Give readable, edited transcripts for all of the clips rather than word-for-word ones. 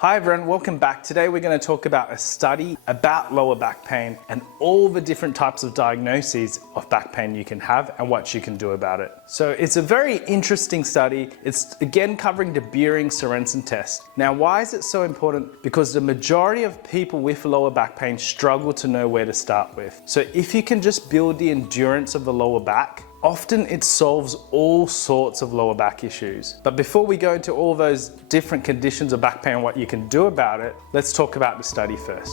Hi everyone, welcome back. Today we're going to talk about a study about lower back pain and all the different types of diagnoses of back pain you can have and what you can do about it. So it's a very interesting study. It's again covering the beiring sorenson test. Now why is it so important? Because the majority of people with lower back pain struggle to know where to start with. So if you can just build the endurance of the lower back, often it solves all sorts of lower back issues. But before we go into all those different conditions of back pain and what you can do about it, let's talk about the study first.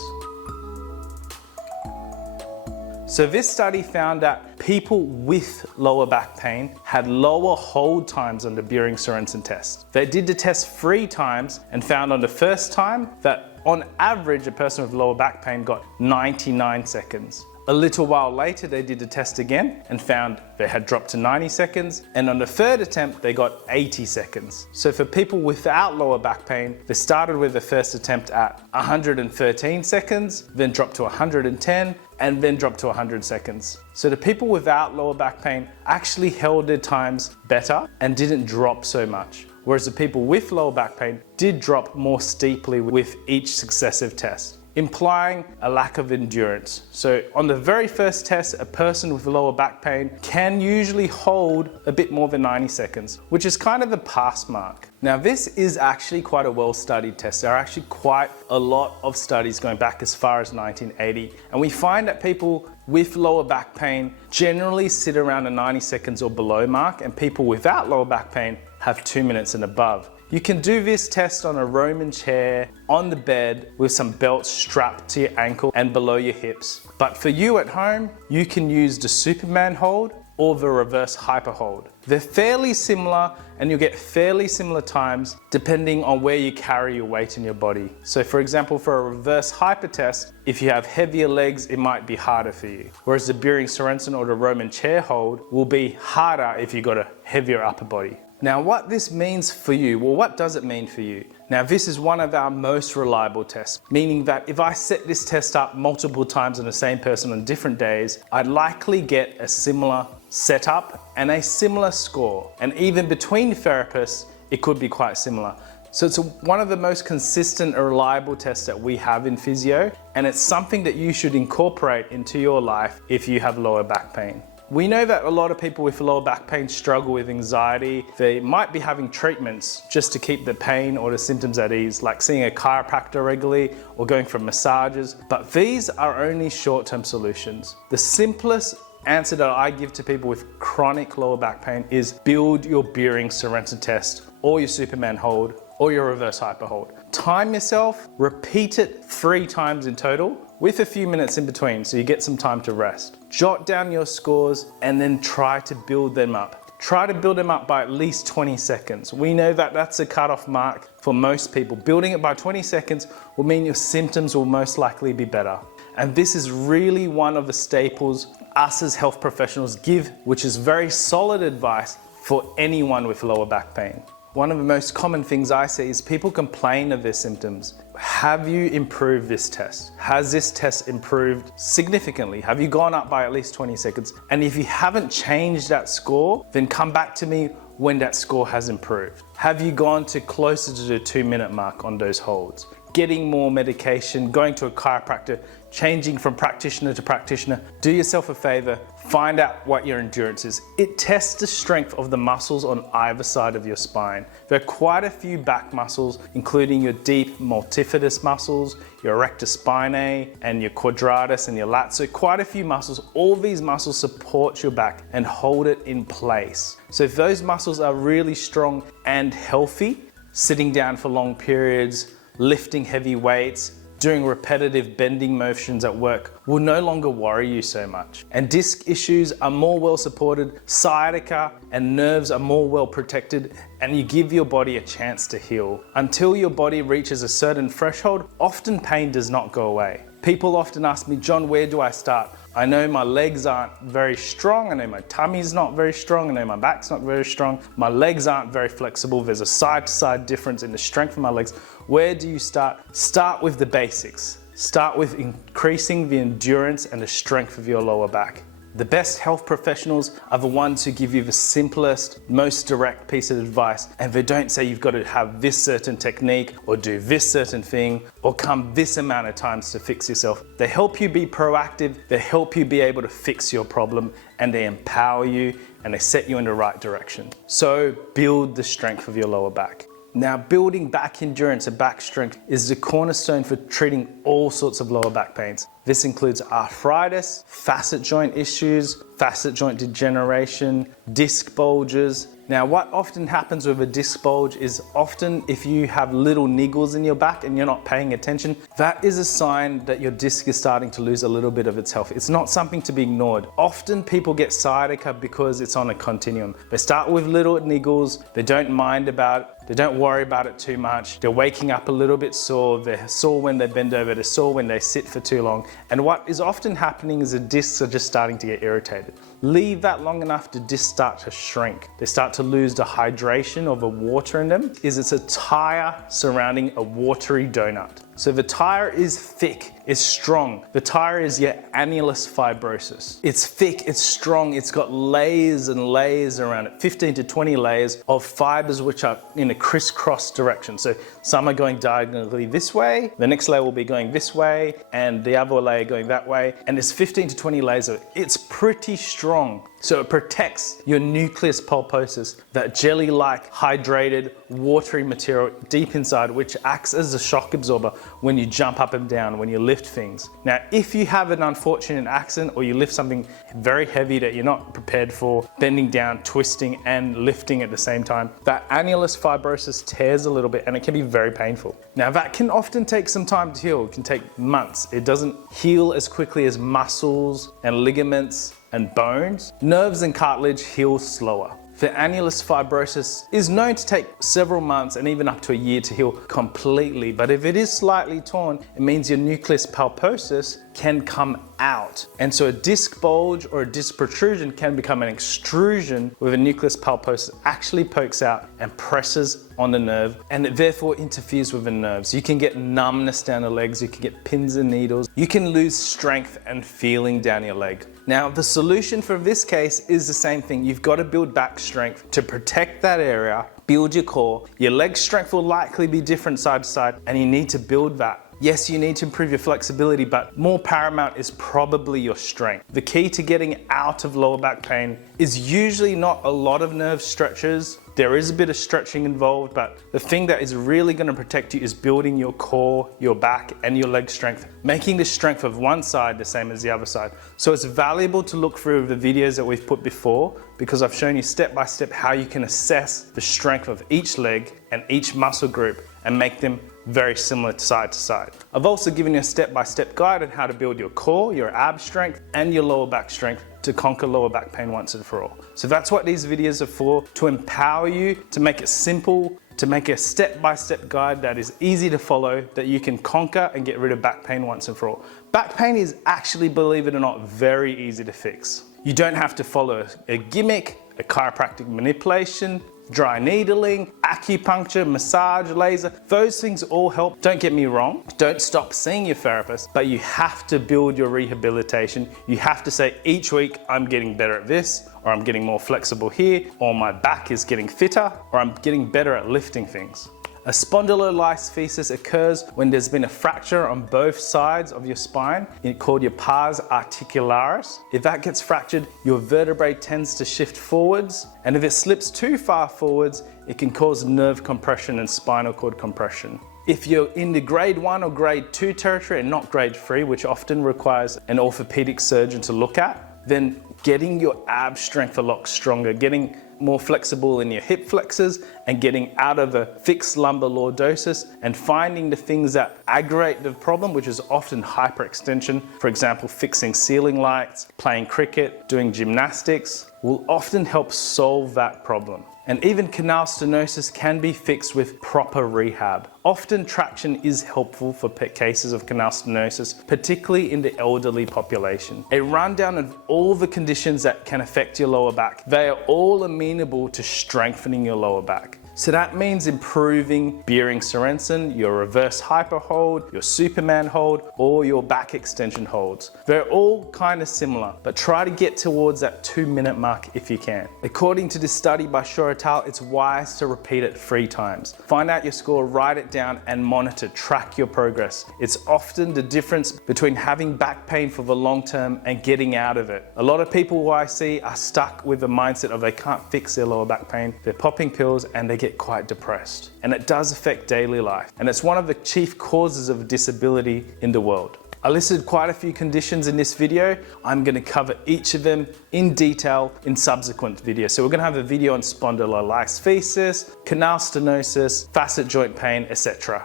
So this study found that people with lower back pain had lower hold times on the beiring sorenson test. They did the test 3 times and found on the first time that on average a person with lower back pain got 99 seconds. A little while later, they did the test again and found they had dropped to 90 seconds. And on the third attempt, they got 80 seconds. So for people without lower back pain, they started with the first attempt at 113 seconds, then dropped to 110, and then dropped to 100 seconds. So the people without lower back pain actually held their times better and didn't drop so much. Whereas the people with lower back pain did drop more steeply with each successive test, implying a lack of endurance. So on the very first test, a person with lower back pain can usually hold a bit more than 90 seconds, which is kind of the pass mark. Now this is actually quite a well-studied test. There are actually quite a lot of studies going back as far as 1980, and we find that people with lower back pain generally sit around the 90 seconds or below mark, and people without lower back pain have 2 minutes and above. You can do this test on a Roman chair, on the bed, with some belts strapped to your ankle and below your hips. But for you at home, you can use the Superman hold or the reverse hyper hold. They're fairly similar and you'll get fairly similar times depending on where you carry your weight in your body. So for example, for a reverse hyper test, if you have heavier legs, it might be harder for you. Whereas the beiring sorenson or the Roman chair hold will be harder if you've got a heavier upper body. Now what this means for you, well, what does it mean for you? Now this is one of our most reliable tests, meaning that if I set this test up multiple times on the same person on different days, I'd likely get a similar setup and a similar score. And even between therapists, it could be quite similar. So it's one of the most consistent and reliable tests that we have in physio, and it's something that you should incorporate into your life if you have lower back pain. We know that a lot of people with lower back pain struggle with anxiety. They might be having treatments just to keep the pain or the symptoms at ease, like seeing a chiropractor regularly or going for massages, but these are only short-term solutions. The simplest answer that I give to people with chronic lower back pain is build your beiring sorenson test or your Superman hold or your reverse hyper hold. Time yourself, repeat it 3 times in total with a few minutes in between so you get some time to rest. Jot down your scores and then try to build them up. Try to build them up by at least 20 seconds. We know that that's a cutoff mark for most people. Building it by 20 seconds will mean your symptoms will most likely be better. And this is really one of the staples us as health professionals give, which is very solid advice for anyone with lower back pain. One of the most common things I see is people complain of their symptoms. Have you improved this test? Has this test improved significantly? Have you gone up by at least 20 seconds? And if you haven't changed that score, then come back to me when that score has improved. Have you gone to closer to the 2-minute mark on those holds? Getting more medication, going to a chiropractor, changing from practitioner to practitioner. Do yourself a favor, find out what your endurance is. It tests the strength of the muscles on either side of your spine. There are quite a few back muscles, including your deep multifidus muscles, your rectus spinae, and your quadratus and your lats. So quite a few muscles. All these muscles support your back and hold it in place. So if those muscles are really strong and healthy, sitting down for long periods, lifting heavy weights, doing repetitive bending motions at work will no longer worry you so much. And disc issues are more well supported, sciatica and nerves are more well protected, and you give your body a chance to heal. Until your body reaches a certain threshold, often pain does not go away. People often ask me, John, where do I start? I know my legs aren't very strong, I know my tummy's not very strong, I know my back's not very strong, my legs aren't very flexible, there's a side-to-side difference in the strength of my legs. Where do you start? Start with the basics. Start with increasing the endurance and the strength of your lower back. The best health professionals are the ones who give you the simplest, most direct piece of advice, and they don't say you've got to have this certain technique or do this certain thing or come this amount of times to fix yourself. They help you be proactive, they help you be able to fix your problem, and they empower you and they set you in the right direction. So build the strength of your lower back. Now, building back endurance and back strength is the cornerstone for treating all sorts of lower back pains. This includes arthritis, facet joint issues, facet joint degeneration, disc bulges. Now, what often happens with a disc bulge is often if you have little niggles in your back and you're not paying attention, that is a sign that your disc is starting to lose a little bit of its health. It's not something to be ignored. Often people get sciatica because it's on a continuum. They start with little niggles, they don't mind about it, they don't worry about it too much. They're waking up a little bit sore. They're sore when they bend over. They're sore when they sit for too long. And what is often happening is the discs are just starting to get irritated. Leave that long enough, the discs start to shrink. They start to lose the hydration of the water in them. It's a tire surrounding a watery donut. So the tire is thick, it's strong. The tire is your annulus fibrosis. It's thick, it's strong, it's got layers and layers around it, 15 to 20 layers of fibers which are in a crisscross direction. So some are going diagonally this way, the next layer will be going this way, and the other layer going that way. And there's 15 to 20 layers of it. It's pretty strong. So it protects your nucleus pulposus, that jelly-like, hydrated, watery material deep inside, which acts as a shock absorber when you jump up and down, when you lift things. Now, if you have an unfortunate accident or you lift something very heavy that you're not prepared for, bending down, twisting, and lifting at the same time, that annulus fibrosis tears a little bit and it can be very painful. Now, that can often take some time to heal. It can take months. It doesn't heal as quickly as muscles and ligaments and bones. Nerves and cartilage heal slower. The annulus fibrosis is known to take several months and even up to a year to heal completely, but if it is slightly torn, it means your nucleus pulposus can come out. And so a disc bulge or a disc protrusion can become an extrusion where the nucleus pulposus actually pokes out and presses on the nerve, and it therefore interferes with the nerves. You can get numbness down the legs, you can get pins and needles, you can lose strength and feeling down your leg. Now, the solution for this case is the same thing. You've got to build back strength to protect that area, build your core. Your leg strength will likely be different side to side, and you need to build that. Yes, you need to improve your flexibility, but more paramount is probably your strength. The key to getting out of lower back pain is usually not a lot of nerve stretches. There is a bit of stretching involved, but the thing that is really going to protect you is building your core, your back, and your leg strength, making the strength of one side the same as the other side. So it's valuable to look through the videos that we've put before, because I've shown you step by step how you can assess the strength of each leg and each muscle group and make them very similar side to side. I've also given you a step-by-step guide on how to build your core, your ab strength, and your lower back strength to conquer lower back pain once and for all. So that's what these videos are for, to empower you, to make it simple, to make a step-by-step guide that is easy to follow, that you can conquer and get rid of back pain once and for all. Back pain is actually, believe it or not, very easy to fix. You don't have to follow a gimmick, a chiropractic manipulation, dry needling, acupuncture, massage, laser. Those things all help. Don't get me wrong. Don't stop seeing your therapist, but you have to build your rehabilitation. You have to say each week, I'm getting better at this, or I'm getting more flexible here, or my back is getting fitter, or I'm getting better at lifting things. A spondylolisthesis occurs when there's been a fracture on both sides of your spine, called your pars articularis. If that gets fractured, your vertebrae tends to shift forwards, and if it slips too far forwards, it can cause nerve compression and spinal cord compression. If you're in the grade 1 or grade 2 territory and not grade 3, which often requires an orthopedic surgeon to look at, then getting your ab strength a lot stronger, getting more flexible in your hip flexors, and getting out of a fixed lumbar lordosis and finding the things that aggravate the problem, which is often hyperextension. For example, fixing ceiling lights, playing cricket, doing gymnastics, will often help solve that problem. And even canal stenosis can be fixed with proper rehab. Often traction is helpful for cases of canal stenosis, particularly in the elderly population. A rundown of all the conditions that can affect your lower back. They are all amenable to strengthening your lower back. So that means improving beiring sorenson, your reverse hyper hold, your Superman hold, or your back extension holds. They're all kind of similar, but try to get towards that 2-minute mark if you can. According to this study by Shaw et al., it's wise to repeat it 3 times. Find out your score, write it down, and monitor, track your progress. It's often the difference between having back pain for the long term and getting out of it. A lot of people who I see are stuck with the mindset of they can't fix their lower back pain. They're popping pills and they get quite depressed. And it does affect daily life. And it's one of the chief causes of disability in the world. I listed quite a few conditions in this video. I'm going to cover each of them in detail in subsequent videos. So we're going to have a video on spondylolisthesis, canal stenosis, facet joint pain, etc.